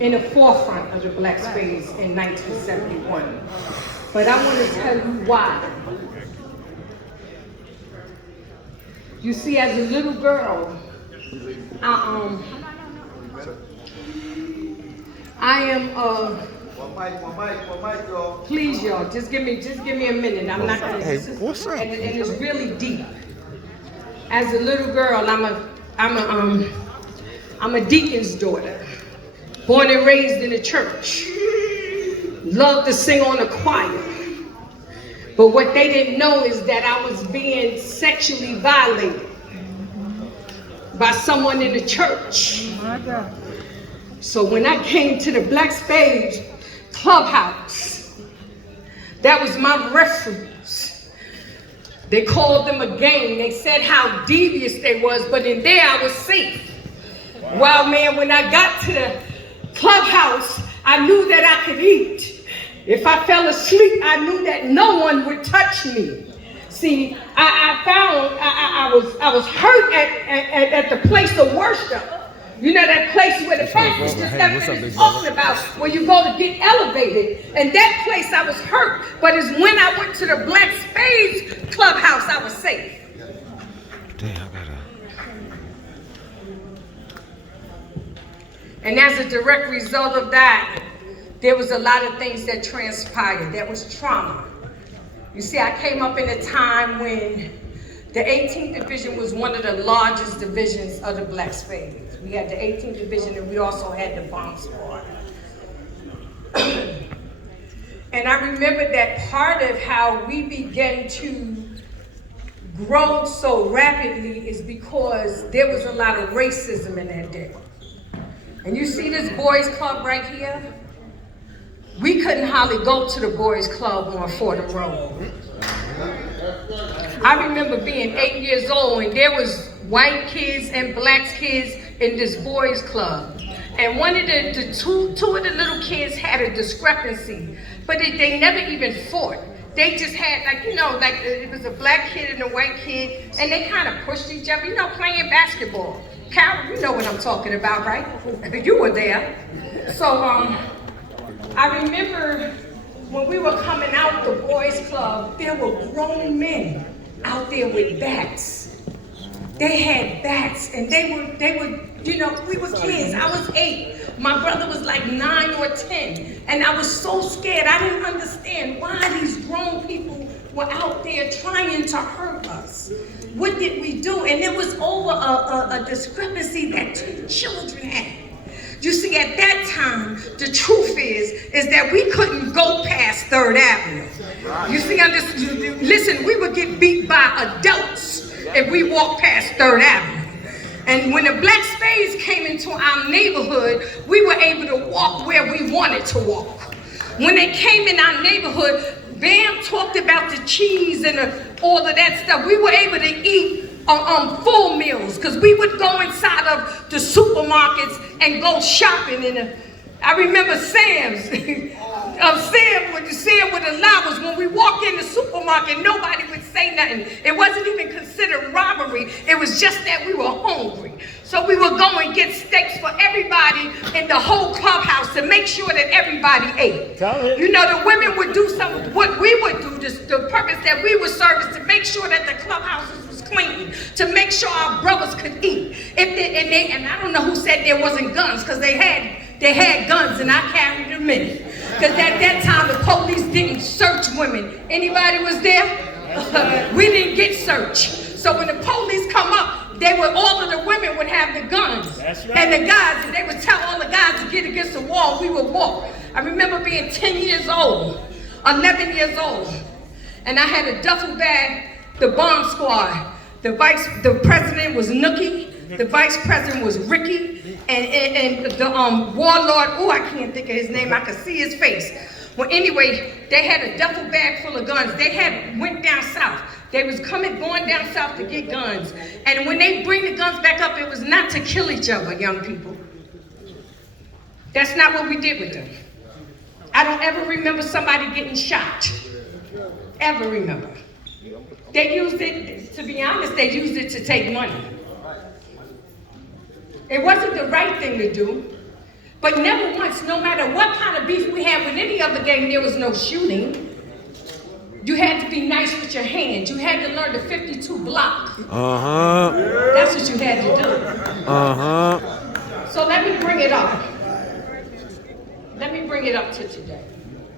in the forefront of the black space in 1971. But I want to tell you why. You see, as a little girl, I am please y'all, just give me a minute. I'm not gonna. Hey, what's up? And it's really deep. As a little girl, I'm a deacon's daughter, born and raised in a church. Loved to sing on the choir. But what they didn't know is that I was being sexually violated by someone in the church. So when I came to the Black Spade Clubhouse, that was my reference. They called them a gang. They said how devious they was, but in there I was safe. Well, man, when I got to the clubhouse, I knew that I could eat. If I fell asleep, I knew that no one would touch me. See, I was hurt at the place of worship. You know, that place where the pastor is talking about, where you go to get elevated. And that place I was hurt. But it's when I went to the Black Spades Clubhouse, I was safe. Damn, I gotta. And as a direct result of that, there was a lot of things that transpired. That was trauma. You see, I came up in a time when the 18th Division was one of the largest divisions of the Black Spades. We had the 18th Division and we also had the Bomb Squad. And I remember that part of how we began to grow so rapidly is because there was a lot of racism in that day. And you see this boys club right here? We couldn't hardly go to the boys club on Fordham Road. I remember being 8 years old and there was white kids and black kids in this boys club. And one of two of the little kids had a discrepancy, but they never even fought. They just had like it was a black kid and a white kid, and they kind of pushed each other, playing basketball. Carol, you know what I'm talking about, right? You were there. So I remember when we were coming out the boys club, there were grown men out there with bats. They had bats, and they were, we were kids. I was 8. My brother was like 9 or 10, and I was so scared. I didn't understand why these grown people were out there trying to hurt us. What did we do? And it was over a discrepancy that 2 children had. You see, at that time, the truth is that we couldn't go past 3rd Avenue. You see, listen, we would get beat by adults if we walked past 3rd Avenue. And when the Black Spades came into our neighborhood, we were able to walk where we wanted to walk. When they came in our neighborhood, Bam talked about the cheese and all of that stuff. We were able to eat full meals because we would go inside of the supermarkets and go shopping. I remember Sam's. Sam would allow us when we walked in the supermarket, nobody would say nothing. It wasn't even considered robbery. It was just that we were hungry. So we would go and get steaks for everybody in the whole clubhouse to make sure that everybody ate. The women would do what we would do, the purpose that we would serve is to make sure that the clubhouses was clean, to make sure our brothers could eat. And I don't know who said there wasn't guns, because they had guns and I carried them in. Because at that time, the police didn't search women. Anybody was there? We didn't get searched. So when the police come up, all of the women would have the guns. That's right. And the guys, and they would tell all the guys to get against the wall. We would walk. I remember being 10 years old, 11 years old. And I had a duffel bag, the Bomb Squad. The president was Nookie. The vice president was Ricky, and the warlord, I can't think of his name, I could see his face. Well, anyway, they had a duffel bag full of guns. They went down south. They was going down south to get guns. And when they bring the guns back up, it was not to kill each other, young people. That's not what we did with them. I don't ever remember somebody getting shot. Ever remember. They used it, to be honest, they used it to take money. It wasn't the right thing to do. But never once, no matter what kind of beef we had with any other gang, there was no shooting. You had to be nice with your hands. You had to learn the 52 block. That's what you had to do. So let me bring it up. Let me bring it up to today.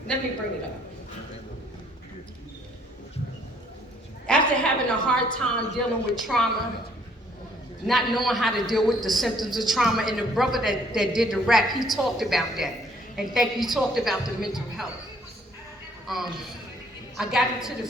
Let me bring it up. After having a hard time dealing with trauma, not knowing how to deal with the symptoms of trauma, and the brother that did the rap, he talked about that. In fact, he talked about the mental health. I got into the